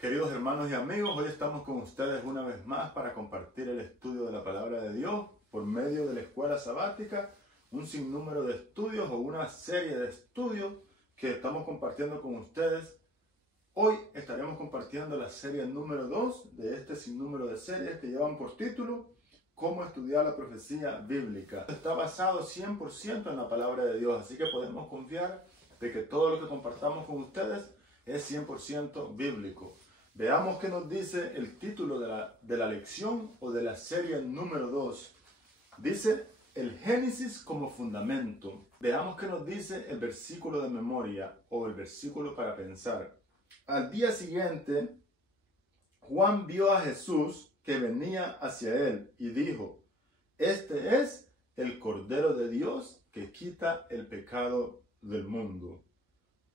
Queridos hermanos y amigos, hoy estamos con ustedes una vez más para compartir el estudio de la Palabra de Dios por medio de la Escuela Sabática, un sinnúmero de estudios o una serie de estudios que estamos compartiendo con ustedes. Hoy estaremos compartiendo la serie número 2 de este sinnúmero de series que llevan por título Cómo estudiar la profecía bíblica. Está basado 100% en la Palabra de Dios, así que podemos confiar de que todo lo que compartamos con ustedes es 100% bíblico. Veamos qué nos dice el título de la lección o de la serie número 2. Dice el Génesis como fundamento. Veamos qué nos dice el versículo de memoria o el versículo para pensar. Al día siguiente, Juan vio a Jesús que venía hacia él y dijo: Este es el Cordero de Dios que quita el pecado del mundo.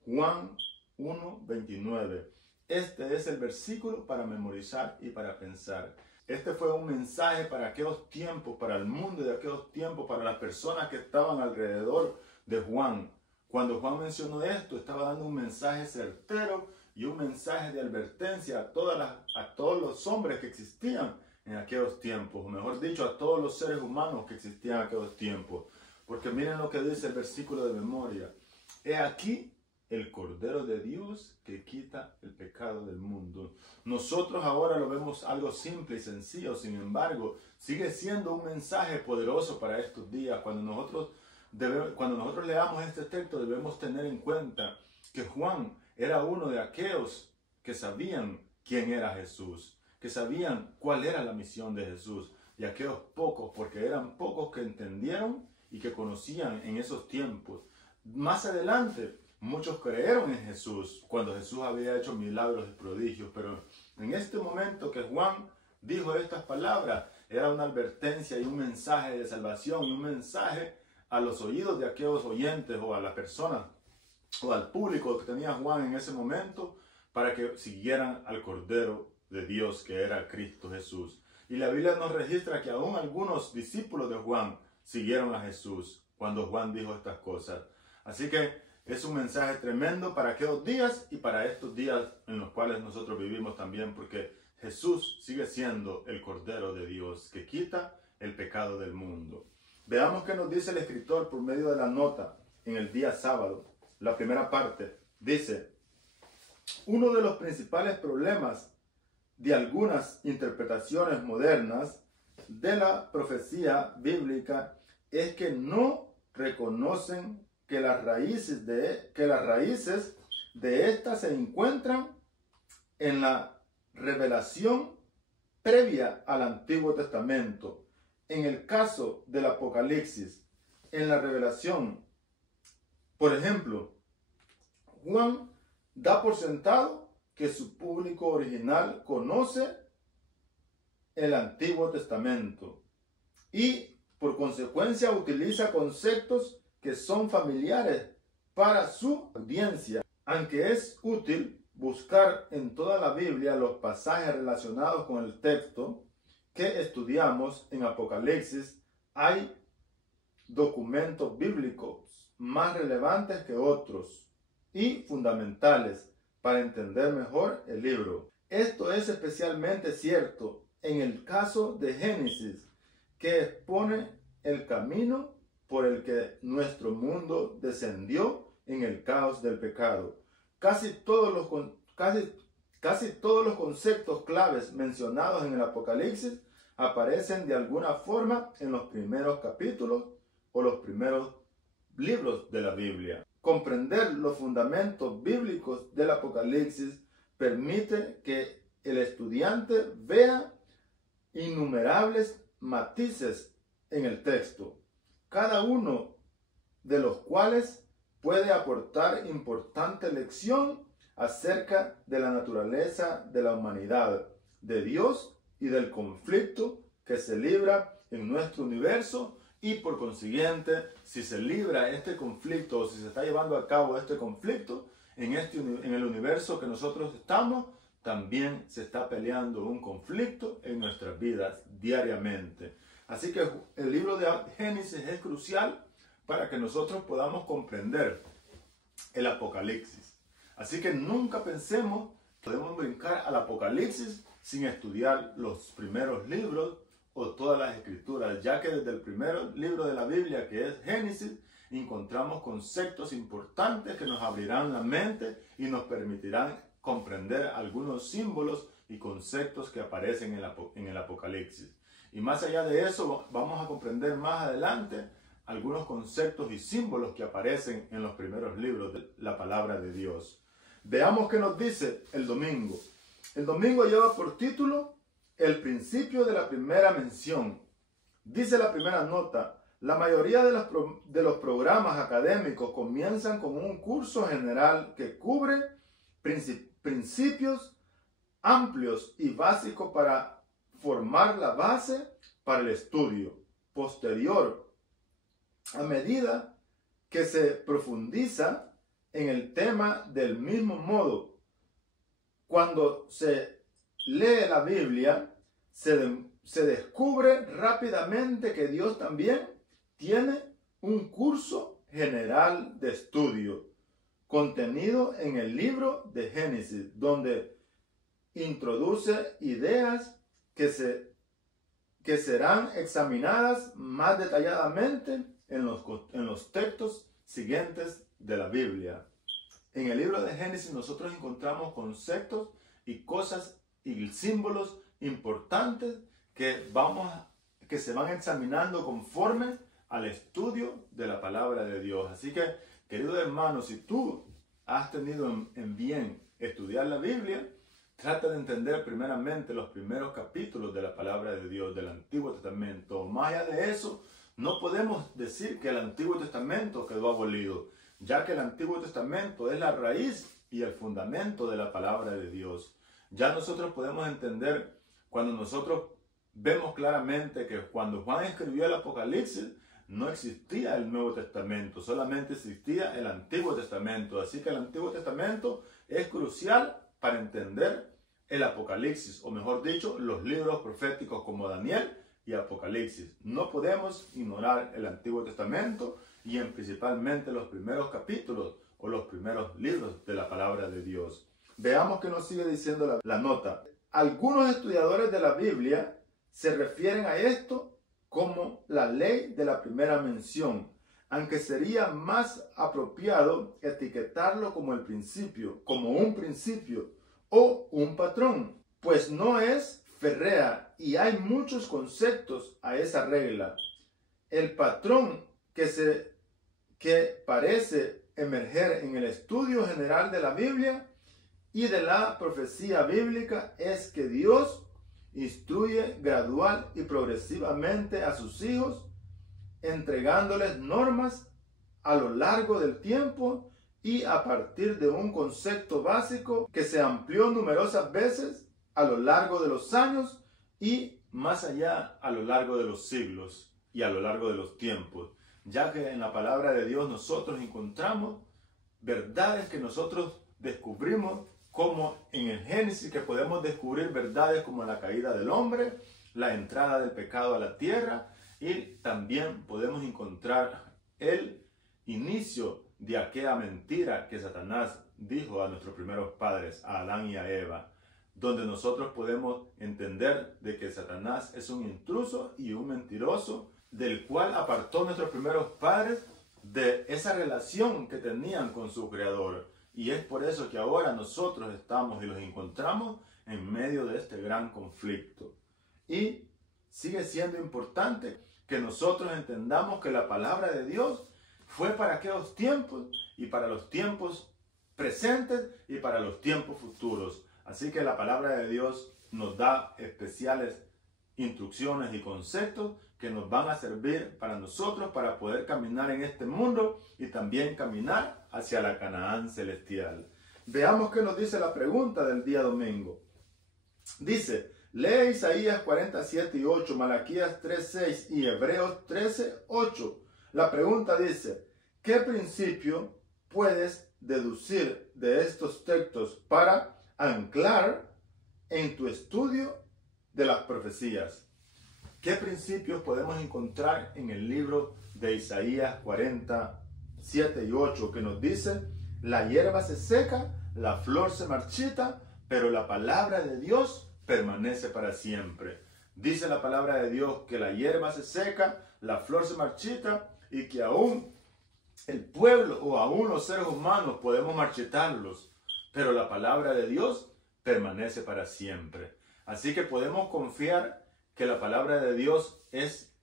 Juan 1:29. Este es el versículo para memorizar y para pensar. Este fue un mensaje para aquellos tiempos, para el mundo de aquellos tiempos, para las personas que estaban alrededor de Juan. Cuando Juan mencionó esto, estaba dando un mensaje certero y un mensaje de advertencia a todos los hombres que existían en aquellos tiempos, o mejor dicho, a todos los seres humanos que existían en aquellos tiempos. Porque miren lo que dice el versículo de memoria. He aquí el Cordero de Dios que quita el pecado del mundo. Nosotros ahora lo vemos algo simple y sencillo, sin embargo, sigue siendo un mensaje poderoso para estos días. Cuando nosotros leamos este texto, debemos tener en cuenta que Juan era uno de aquellos que sabían quién era Jesús, que sabían cuál era la misión de Jesús, y aquellos pocos, porque eran pocos que entendieron y que conocían en esos tiempos. Más adelante, muchos creyeron en Jesús cuando Jesús había hecho milagros y prodigios, pero en este momento que Juan dijo estas palabras, era una advertencia y un mensaje de salvación, y un mensaje a los oídos de aquellos oyentes o a las personas o al público que tenía Juan en ese momento, para que siguieran al Cordero de Dios que era Cristo Jesús. Y la Biblia nos registra que aún algunos discípulos de Juan siguieron a Jesús cuando Juan dijo estas cosas. Así que es un mensaje tremendo para aquellos días y para estos días en los cuales nosotros vivimos también, porque Jesús sigue siendo el Cordero de Dios que quita el pecado del mundo. Veamos qué nos dice el escritor por medio de la nota en el día sábado. La primera parte dice: uno de los principales problemas de algunas interpretaciones modernas de la profecía bíblica es que no reconocen que las raíces de esta se encuentran en la revelación previa al Antiguo Testamento. En el caso del Apocalipsis, en la revelación, por ejemplo, Juan da por sentado que su público original conoce el Antiguo Testamento y por consecuencia utiliza conceptos que son familiares para su audiencia. Aunque es útil buscar en toda la Biblia los pasajes relacionados con el texto que estudiamos en Apocalipsis, hay documentos bíblicos más relevantes que otros y fundamentales para entender mejor el libro. Esto es especialmente cierto en el caso de Génesis, que expone el camino por el que nuestro mundo descendió en el caos del pecado. Casi todos los conceptos claves mencionados en el Apocalipsis aparecen de alguna forma en los primeros capítulos o los primeros libros de la Biblia. Comprender los fundamentos bíblicos del Apocalipsis permite que el estudiante vea innumerables matices en el texto, cada uno de los cuales puede aportar importante lección acerca de la naturaleza de la humanidad, de Dios y del conflicto que se libra en nuestro universo. Y por consiguiente, si se libra este conflicto o si se está llevando a cabo este conflicto en el universo que nosotros estamos, también se está peleando un conflicto en nuestras vidas diariamente. Así que el libro de Génesis es crucial para que nosotros podamos comprender el Apocalipsis. Así que nunca pensemos Podemos brincar al Apocalipsis sin estudiar los primeros libros o todas las escrituras, ya que desde el primer libro de la Biblia, que es Génesis, encontramos conceptos importantes que nos abrirán la mente y nos permitirán comprender algunos símbolos y conceptos que aparecen en el Apocalipsis. Y más allá de eso, vamos a comprender más adelante algunos conceptos y símbolos que aparecen en los primeros libros de la palabra de Dios. Veamos qué nos dice el domingo. El domingo lleva por título El principio de la primera mención. Dice la primera nota: la mayoría de los programas académicos comienzan con un curso general que cubre principios amplios y básicos para formar la base para el estudio posterior. A medida que se profundiza en el tema del mismo modo, cuando se lee la Biblia, se descubre rápidamente que Dios también tiene un curso general de estudio contenido en el libro de Génesis, donde introduce ideas que serán examinadas más detalladamente en los textos siguientes de la Biblia. En el libro de Génesis nosotros encontramos conceptos y cosas y símbolos importantes que se van examinando conforme al estudio de la palabra de Dios. Así que, querido hermano, si tú has tenido en bien estudiar la Biblia, trata de entender primeramente los primeros capítulos de la palabra de Dios, del Antiguo Testamento. Más allá de eso, no podemos decir que el Antiguo Testamento quedó abolido, ya que el Antiguo Testamento es la raíz y el fundamento de la palabra de Dios. Ya nosotros podemos entender cuando nosotros vemos claramente que cuando Juan escribió el Apocalipsis, no existía el Nuevo Testamento, solamente existía el Antiguo Testamento. Así que el Antiguo Testamento es crucial para entender el Apocalipsis, o mejor dicho, los libros proféticos como Daniel y Apocalipsis. No podemos ignorar el Antiguo Testamento y principalmente los primeros capítulos o los primeros libros de la palabra de Dios. Veamos qué nos sigue diciendo la nota. Algunos estudiadores de la Biblia se refieren a esto como la ley de la primera mención, aunque sería más apropiado etiquetarlo como un principio o un patrón, pues no es férrea y hay muchos conceptos a esa regla. El patrón que parece emerger en el estudio general de la Biblia y de la profecía bíblica es que Dios instruye gradual y progresivamente a sus hijos, entregándoles normas a lo largo del tiempo y a partir de un concepto básico que se amplió numerosas veces a lo largo de los años y más allá a lo largo de los siglos y a lo largo de los tiempos, ya que en la palabra de Dios nosotros encontramos verdades que nosotros descubrimos, como en el Génesis, que podemos descubrir verdades como la caída del hombre, la entrada del pecado a la tierra, y también podemos encontrar el inicio de aquella mentira que Satanás dijo a nuestros primeros padres, a Adán y a Eva, donde nosotros podemos entender de que Satanás es un intruso y un mentiroso, del cual apartó a nuestros primeros padres de esa relación que tenían con su Creador. Y es por eso que ahora nosotros estamos y los encontramos en medio de este gran conflicto. Y sigue siendo importante que nosotros entendamos que la palabra de Dios fue para aquellos tiempos y para los tiempos presentes y para los tiempos futuros. Así que la palabra de Dios nos da especiales instrucciones y conceptos que nos van a servir para nosotros para poder caminar en este mundo y también caminar hacia la Canaán celestial. Veamos qué nos dice la pregunta del día domingo. Dice, lee Isaías 47:8, Malaquías 3:6 y Hebreos 13:8. La pregunta dice, ¿qué principio puedes deducir de estos textos para anclar en tu estudio de las profecías? ¿Qué principios podemos encontrar en el libro de Isaías 47:8 que nos dice, la hierba se seca, la flor se marchita, pero la palabra de Dios permanece para siempre. Dice la palabra de Dios que la hierba se seca, la flor se marchita y que aún el pueblo o aún los seres humanos podemos marchitarlos, pero la palabra de Dios permanece para siempre. Así que podemos confiar que la palabra de Dios es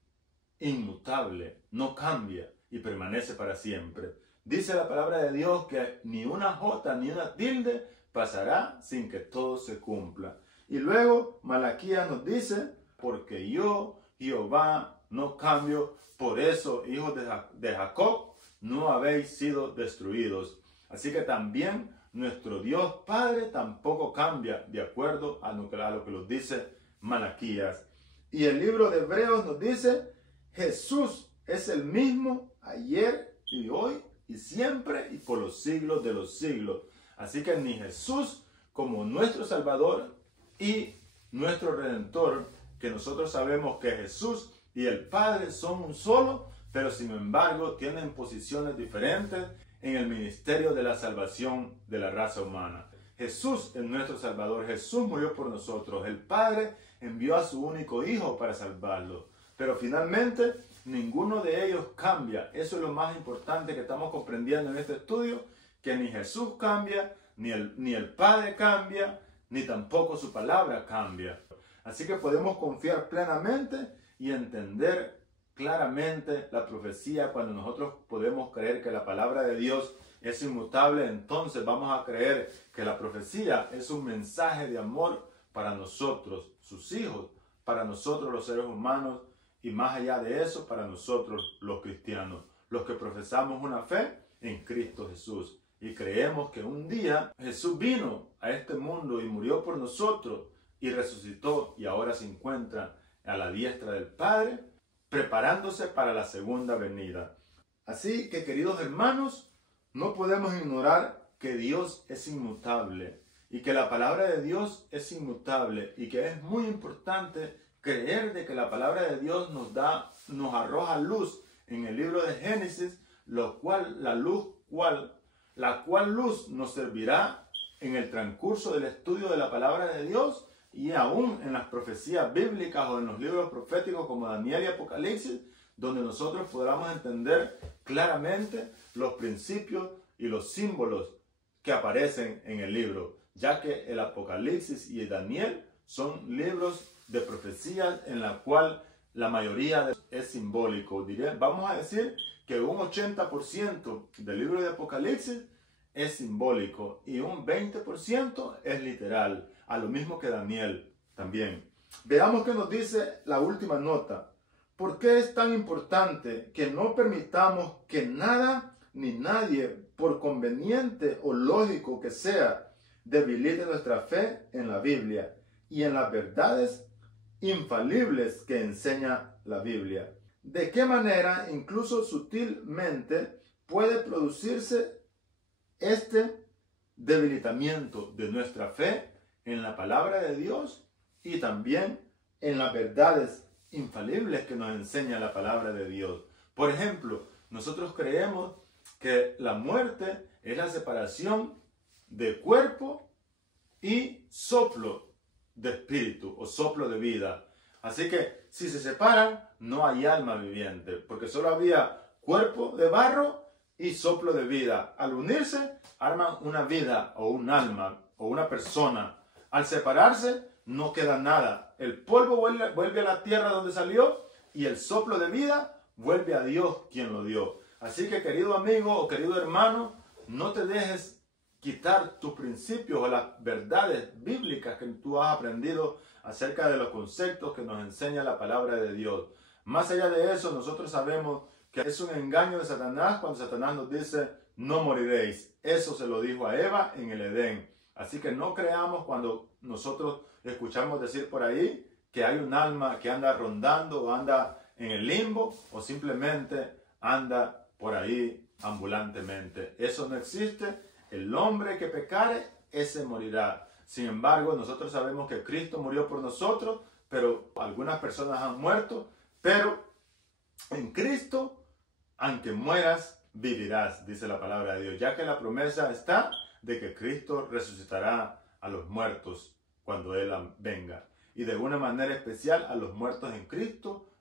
inmutable, no cambia y permanece para siempre. Dice la palabra de Dios que ni una jota ni una tilde pasará sin que todo se cumpla. Y luego Malaquías nos dice, porque yo, Jehová, no cambio, por eso, hijos de Jacob, no habéis sido destruidos. Así que también nuestro Dios Padre tampoco cambia, de acuerdo a lo que nos dice Malaquías. Y el libro de Hebreos nos dice, Jesús es el mismo ayer y hoy y siempre y por los siglos de los siglos. Así que ni Jesús como nuestro Salvador y nuestro Redentor, que nosotros sabemos que Jesús y el Padre son un solo, pero sin embargo tienen posiciones diferentes en el ministerio de la salvación de la raza humana. Jesús es nuestro Salvador, Jesús murió por nosotros, el Padre envió a su único Hijo para salvarlo, pero finalmente ninguno de ellos cambia. Eso es lo más importante que estamos comprendiendo en este estudio, que ni Jesús cambia, ni el Padre cambia, ni tampoco su palabra cambia. Así que podemos confiar plenamente y entender claramente la profecía. Cuando nosotros podemos creer que la palabra de Dios es inmutable, entonces vamos a creer que la profecía es un mensaje de amor para nosotros, sus hijos, para nosotros los seres humanos, y más allá de eso, para nosotros los cristianos, los que profesamos una fe en Cristo Jesús y creemos que un día Jesús vino a este mundo y murió por nosotros y resucitó y ahora se encuentra a la diestra del Padre, preparándose para la segunda venida. Así que, queridos hermanos, no podemos ignorar que Dios es inmutable y que la palabra de Dios es inmutable y que es muy importante creer de que la palabra de Dios nos arroja luz en el libro de Génesis, la cual luz nos servirá en el transcurso del estudio de la palabra de Dios y aún en las profecías bíblicas o en los libros proféticos como Daniel y Apocalipsis, donde nosotros podamos entender claramente los principios y los símbolos que aparecen en el libro, ya que el Apocalipsis y el Daniel son libros de profecías en la cual la mayoría es simbólico. Vamos a decir que un 80% del libro de Apocalipsis es simbólico y un 20% es literal, a lo mismo que Daniel también. Veamos qué nos dice la última nota. ¿Por qué es tan importante que no permitamos que nada ni nadie, por conveniente o lógico que sea, debilite nuestra fe en la Biblia y en las verdades infalibles que enseña la Biblia? ¿De qué manera, incluso sutilmente, puede producirse este debilitamiento de nuestra fe en la palabra de Dios y también en las verdades infalibles que nos enseña la palabra de Dios? Por ejemplo, nosotros creemos que la muerte es la separación de cuerpo y soplo de espíritu o soplo de vida. Así que si se separan, no hay alma viviente, porque solo había cuerpo de barro y soplo de vida. Al unirse, arman una vida o un alma o una persona. Al separarse, no queda nada. El polvo vuelve a la tierra donde salió y el soplo de vida vuelve a Dios quien lo dio. Así que, querido amigo o querido hermano, no te dejes quitar tus principios o las verdades bíblicas que tú has aprendido acerca de los conceptos que nos enseña la palabra de Dios. Más allá de eso, nosotros sabemos que es un engaño de Satanás cuando Satanás nos dice, no moriréis. Eso se lo dijo a Eva en el Edén. Así que no creamos cuando nosotros escuchamos decir por ahí que hay un alma que anda rondando o anda en el limbo o simplemente anda por ahí ambulantemente. Eso no existe. El hombre que pecare, ese morirá. Sin embargo, nosotros sabemos que Cristo murió por nosotros, pero algunas personas han muerto, pero en Cristo, aunque mueras, vivirás, dice la palabra de Dios, ya que la promesa está de que Cristo resucitará a los muertos cuando Él venga. Y de una manera especial a los muertos en Cristo,